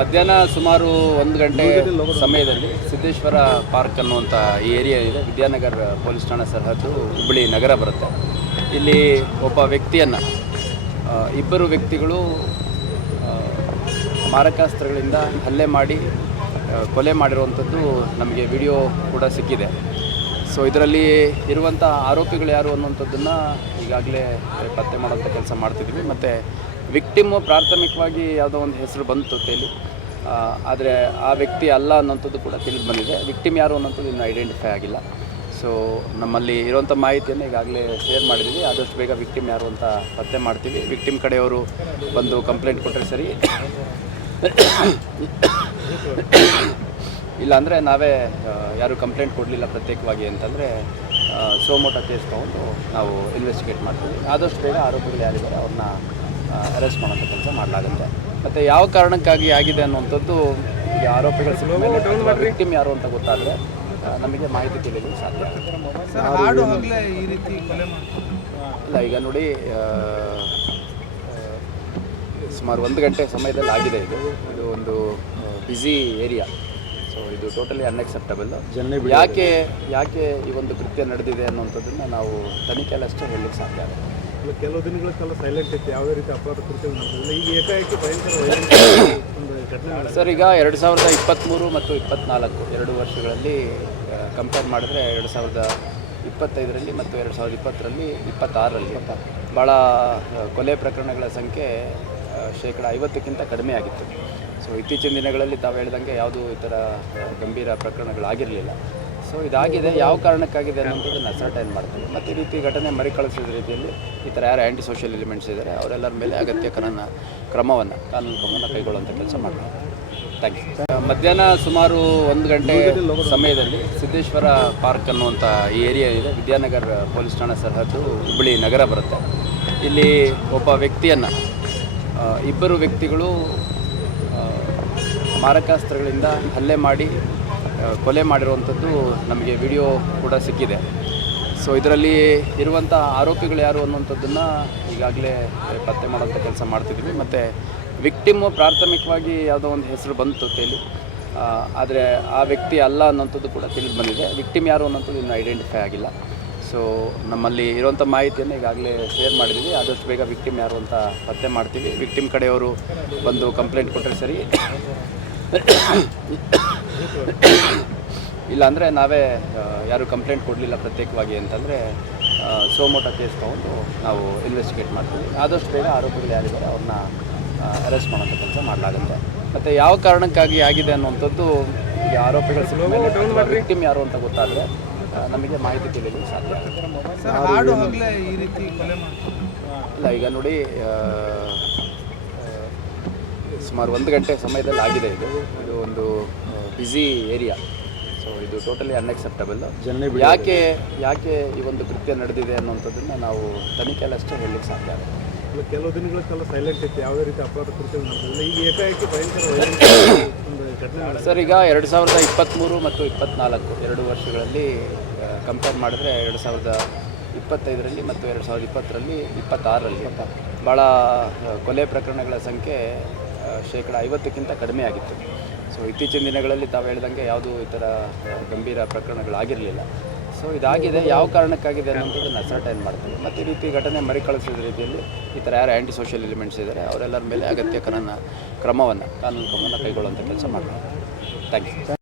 ಮಧ್ಯಾಹ್ನ ಸುಮಾರು 1 ಗಂಟೆ ಸಮಯದಲ್ಲಿ ಸಿದ್ದೇಶ್ವರ ಪಾರ್ಕ್ ಅನ್ನುವಂಥ ಈ ಏರಿಯಾ ಇದೆ. ವಿದ್ಯಾನಗರ ಪೊಲೀಸ್ ಠಾಣಾ ಸರಹದ್ದು ಹುಬ್ಬಳ್ಳಿ ನಗರ ಬರುತ್ತೆ. ಇಲ್ಲಿ ಒಬ್ಬ ವ್ಯಕ್ತಿಯನ್ನು ಇಬ್ಬರು ವ್ಯಕ್ತಿಗಳು ಮಾರಕಾಸ್ತ್ರಗಳಿಂದ ಹಲ್ಲೆ ಮಾಡಿ ಕೊಲೆ ಮಾಡಿರುವಂಥದ್ದು ನಮಗೆ ವಿಡಿಯೋ ಕೂಡ ಸಿಕ್ಕಿದೆ. ಸೊ ಇದರಲ್ಲಿ ಇರುವಂಥ ಆರೋಪಿಗಳು ಯಾರು ಅನ್ನುವಂಥದ್ದನ್ನು ಈಗಾಗಲೇ ಪತ್ತೆ ಮಾಡೋಂಥ ಕೆಲಸ ಮಾಡ್ತಿದ್ವಿ. ಮತ್ತು ವಿಕ್ಟಿಮು ಪ್ರಾಥಮಿಕವಾಗಿ ಯಾವುದೋ ಒಂದು ಹೆಸರು ಬಂತು ತೇಲಿ, ಆದರೆ ಆ ವ್ಯಕ್ತಿ ಅಲ್ಲ ಅನ್ನೋಂಥದ್ದು ಕೂಡ ತಿಳಿದು ಬಂದಿದೆ. ವಿಕ್ಟಿಮ್ ಯಾರು ಅನ್ನೋಂಥದ್ದು ಇನ್ನೂ ಐಡೆಂಟಿಫೈ ಆಗಿಲ್ಲ. ಸೊ ನಮ್ಮಲ್ಲಿ ಇರುವಂಥ ಮಾಹಿತಿಯನ್ನು ಈಗಾಗಲೇ ಶೇರ್ ಮಾಡಿದ್ದೀವಿ. ಆದಷ್ಟು ಬೇಗ ವಿಕ್ಟಿಮ್ ಯಾರು ಅಂತ ಪತ್ತೆ ಮಾಡ್ತೀವಿ. ವಿಕ್ಟಿಮ್ ಕಡೆಯವರು ಬಂದು ಕಂಪ್ಲೇಂಟ್ ಕೊಟ್ಟರೆ ಸರಿ, ಇಲ್ಲಾಂದರೆ ನಾವೇ ಯಾರು ಕಂಪ್ಲೇಂಟ್ ಕೊಡಲಿಲ್ಲ ಪ್ರತ್ಯೇಕವಾಗಿ ಅಂತಂದರೆ ಸೋಮೋಟೋ ಕೇಸ್ ತೊಗೊಂಡು ನಾವು ಇನ್ವೆಸ್ಟಿಗೇಟ್ ಮಾಡ್ತೀವಿ. ಆದಷ್ಟು ಬೇಗ ಆರೋಪಿಗಳು ಯಾರಿದ್ದಾರೆ ಅವ್ರನ್ನ ಅರೆಸ್ಟ್ ಮಾಡೋಂಥ ಕೆಲಸ ಮಾಡಲಾಗುತ್ತೆ. ಮತ್ತು ಯಾವ ಕಾರಣಕ್ಕಾಗಿ ಆಗಿದೆ ಅನ್ನುವಂಥದ್ದು ಈಗ ಆರೋಪಿಗಳ ಸಿಕ್ಕ ಮೇಲೆ ವಿಕ್ಟಿಮ್ ಯಾರು ಅಂತ ಗೊತ್ತಾದರೆ ನಮಗೆ ಮಾಹಿತಿ ತಿಳಿಯಲು ಸಾಧ್ಯ. ಇಲ್ಲ, ಈಗ ನೋಡಿ, ಸುಮಾರು 1 ಗಂಟೆ ಸಮಯದಲ್ಲಿ ಆಗಿದೆ. ಇದು ಒಂದು ಬ್ಯುಸಿ ಏರಿಯಾ. ಸೊ ಇದು ಟೋಟಲಿ ಅನ್ಎಕ್ಸೆಪ್ಟಬಲ್. ಯಾಕೆ ಈ ಒಂದು ಕೃತ್ಯ ನಡೆದಿದೆ ಅನ್ನುವಂಥದ್ದನ್ನು ನಾವು ತನಿಖೆಯಲ್ಲಷ್ಟೇ ಹೇಳಲಿಕ್ಕೆ ಸಾಧ್ಯ ಆಗುತ್ತೆ. ಕೆಲವು ದಿನಗಳ ಕಾಲ ಸೈಲೆಂಟ್ ಇತ್ತು, ಯಾವುದೇ ರೀತಿ ಅಪರಾಧ ಕೃತ್ಯ ನಡೆದಿಲ್ಲ. ಈಗ ಏಕಾಏಕಿ ಭಯಂಕರ ಘಟನೆ ಸರ್, ಈಗ 2023 ಮತ್ತು 2024 2 ವರ್ಷಗಳಲ್ಲಿ ಕಂಪೇರ್ ಮಾಡಿದ್ರೆ 2025ರಲ್ಲಿ ಮತ್ತು 2020ರಲ್ಲಿ 26ರಲ್ಲಿ ಭಾಳ ಕೊಲೆ ಪ್ರಕರಣಗಳ ಸಂಖ್ಯೆ ಶೇಕಡ 50ಕ್ಕಿಂತ ಕಡಿಮೆ ಆಗಿತ್ತು. ಸೊ ಇತ್ತೀಚಿನ ದಿನಗಳಲ್ಲಿ ತಾವು ಹೇಳ್ದಂಗೆ ಯಾವುದೂ ಈ ಥರ ಗಂಭೀರ ಪ್ರಕರಣಗಳಾಗಿರಲಿಲ್ಲ. ಸೊ ಇದಾಗಿದೆ. ಯಾವ ಕಾರಣಕ್ಕಾಗಿದೆ ಅನ್ನೋಂಥದ್ದನ್ನು ಅಸರ್ಟೈನ್ ಮಾಡ್ತೀವಿ. ಮತ್ತು ಈ ರೀತಿ ಘಟನೆ ಮರುಕಳಿಸಿದ ರೀತಿಯಲ್ಲಿ ಈ ಥರ ಯಾರು ಆ್ಯಂಟಿ ಸೋಷಿಯಲ್ ಎಲಿಮೆಂಟ್ಸ್ ಇದ್ದಾರೆ ಅವರೆಲ್ಲರ ಮೇಲೆ ಅಗತ್ಯ ಕಾನೂನು ಕ್ರಮವನ್ನು ಕೈಗೊಳ್ಳುವಂಥ ಕೆಲಸ ಮಾಡ್ತೀವಿ. Thank you. ಮಧ್ಯಾಹ್ನ ಸುಮಾರು 1 ಗಂಟೆ ಸಮಯದಲ್ಲಿ ಸಿದ್ದೇಶ್ವರ ಪಾರ್ಕ್ ಅನ್ನುವಂಥ ಈ ಏರಿಯಾ ಇದೆ. ವಿದ್ಯಾನಗರ ಪೊಲೀಸ್ ಠಾಣಾ ಸರಹದ್ದು ಹುಬ್ಬಳ್ಳಿ ನಗರ ಬರುತ್ತೆ. ಇಲ್ಲಿ ಒಬ್ಬ ವ್ಯಕ್ತಿಯನ್ನು ಇಬ್ಬರು ವ್ಯಕ್ತಿಗಳು ಮಾರಕಾಸ್ತ್ರಗಳಿಂದ ಹಲ್ಲೆ ಮಾಡಿ ಕೊಲೆ ಮಾಡಿರುವಂಥದ್ದು ನಮಗೆ ವಿಡಿಯೋ ಕೂಡ ಸಿಕ್ಕಿದೆ. ಸೊ ಇದರಲ್ಲಿ ಇರುವಂಥ ಆರೋಪಿಗಳು ಯಾರು ಅನ್ನುವಂಥದ್ದನ್ನು ಈಗಾಗಲೇ ಪತ್ತೆ ಮಾಡೋಂಥ ಕೆಲಸ ಮಾಡ್ತಿದ್ವಿ. ಮತ್ತು ವಿಕ್ಟಿಮು ಪ್ರಾಥಮಿಕವಾಗಿ ಯಾವುದೋ ಒಂದು ಹೆಸರು ಬಂತು ತೇಲಿ, ಆದರೆ ಆ ವ್ಯಕ್ತಿ ಅಲ್ಲ ಅನ್ನೋಂಥದ್ದು ಕೂಡ ತಿಳಿದು ಬಂದಿದೆ. ವಿಕ್ಟಿಮ್ ಯಾರು ಅನ್ನೋಂಥದ್ದು ಇನ್ನೂ ಐಡೆಂಟಿಫೈ ಆಗಿಲ್ಲ. ಸೊ ನಮ್ಮಲ್ಲಿ ಇರುವಂಥ ಮಾಹಿತಿಯನ್ನು ಈಗಾಗಲೇ ಶೇರ್ ಮಾಡಿದ್ದೀವಿ. ಆದಷ್ಟು ಬೇಗ ವಿಕ್ಟಿಮ್ ಯಾರು ಅಂತ ಪತ್ತೆ ಮಾಡ್ತೀವಿ. ವಿಕ್ಟಿಮ್ ಕಡೆಯವರು ಬಂದು ಕಂಪ್ಲೇಂಟ್ ಕೊಟ್ಟರೆ ಸರಿ, ಇಲ್ಲಾಂದರೆ ನಾವೇ ಯಾರು ಕಂಪ್ಲೇಂಟ್ ಕೊಡಲಿಲ್ಲ ಪ್ರತ್ಯೇಕವಾಗಿ ಅಂತಂದರೆ ಸೋಮೋಟೋ ಕೇಸ್ ತೊಗೊಂಡು ನಾವು ಇನ್ವೆಸ್ಟಿಗೇಟ್ ಮಾಡ್ತೀವಿ. ಆದಷ್ಟು ಬೇಗ ಆರೋಪಿಗಳು ಯಾರಿದ್ದಾರೆ ಅವ್ರನ್ನ ಅರೆಸ್ಟ್ ಮಾಡೋಂಥ ಕೆಲಸ ಮಾಡಲಾಗುತ್ತೆ. ಮತ್ತು ಯಾವ ಕಾರಣಕ್ಕಾಗಿ ಆಗಿದೆ ಅನ್ನುವಂಥದ್ದು ಈಗ ಆರೋಪಿಗಳ ಸಿಕ್ಕ ಮೇಲೆ ವಿಕ್ಟಿಮ್ ಯಾರು ಅಂತ ಗೊತ್ತಾದರೆ ನಮಗೆ ಮಾಹಿತಿ ತಿಳಿಯಲು ಸಾಧ್ಯ. ಇಲ್ಲ, ಈಗ ನೋಡಿ, ಸುಮಾರು 1 ಗಂಟೆ ಸಮಯದಲ್ಲಿ ಆಗಿದೆ. ಇದು ಒಂದು ಬ್ಯುಸಿ ಏರಿಯಾ. ಸೊ ಇದು ಟೋಟಲಿ ಅನ್ಎಕ್ಸೆಪ್ಟಬಲ್. ಯಾಕೆ ಈ ಒಂದು ಕೃತ್ಯ ನಡೆದಿದೆ ಅನ್ನುವಂಥದ್ದನ್ನು ನಾವು ತನಿಖೆಯಲ್ಲಷ್ಟೇ ಹೇಳಲಿಕ್ಕೆ ಸಾಧ್ಯ ಆಗುತ್ತೆ. ಕೆಲವು ದಿನಗಳ ಕಾಲ ಸೈಲೆಂಟ್ ಇತ್ತು, ಯಾವುದೇ ರೀತಿ ಅಪರಾಧ ಕೃತ್ಯ ನಡೆದಿಲ್ಲ. ಈಗ ಏಕಾಏಕಿ ಭಯಂಕರ ಘಟನೆ. ಸರ್, ಈಗ 2023 ಮತ್ತು 2024 2 ವರ್ಷಗಳಲ್ಲಿ ಕಂಪೇರ್ ಮಾಡಿದ್ರೆ 2025ರಲ್ಲಿ ಮತ್ತು 2020ರಲ್ಲಿ 26ರಲ್ಲಿ ಭಾಳ ಕೊಲೆ ಪ್ರಕರಣಗಳ ಸಂಖ್ಯೆ ಶೇಕಡ 50ಕ್ಕಿಂತ ಕಡಿಮೆ ಆಗಿತ್ತು. ಸೊ ಇತ್ತೀಚಿನ ದಿನಗಳಲ್ಲಿ ತಾವು ಹೇಳ್ದಂಗೆ ಯಾವುದೂ ಈ ಥರ ಗಂಭೀರ ಪ್ರಕರಣಗಳಾಗಿರಲಿಲ್ಲ. ಸೊ ಇದಾಗಿದೆ. ಯಾವ ಕಾರಣಕ್ಕಾಗಿದೆ ಅನ್ನೋಂಥದ್ದನ್ನು ಅಸರ್ಟೈನ್ ಮಾಡ್ತೀವಿ. ಮತ್ತು ಈ ರೀತಿ ಘಟನೆ ಮರುಕಳಿಸಿದ ರೀತಿಯಲ್ಲಿ ಈ ಥರ ಯಾರು ಆ್ಯಂಟಿ ಸೋಷಿಯಲ್ ಎಲಿಮೆಂಟ್ಸ್ ಇದ್ದಾರೆ ಅವರೆಲ್ಲರ ಮೇಲೆ ಅಗತ್ಯ ಕಾನೂನು ಕ್ರಮವನ್ನು ಕೈಗೊಳ್ಳುವಂಥ ಕೆಲಸ ಮಾಡ್ತೀವಿ. Thank you.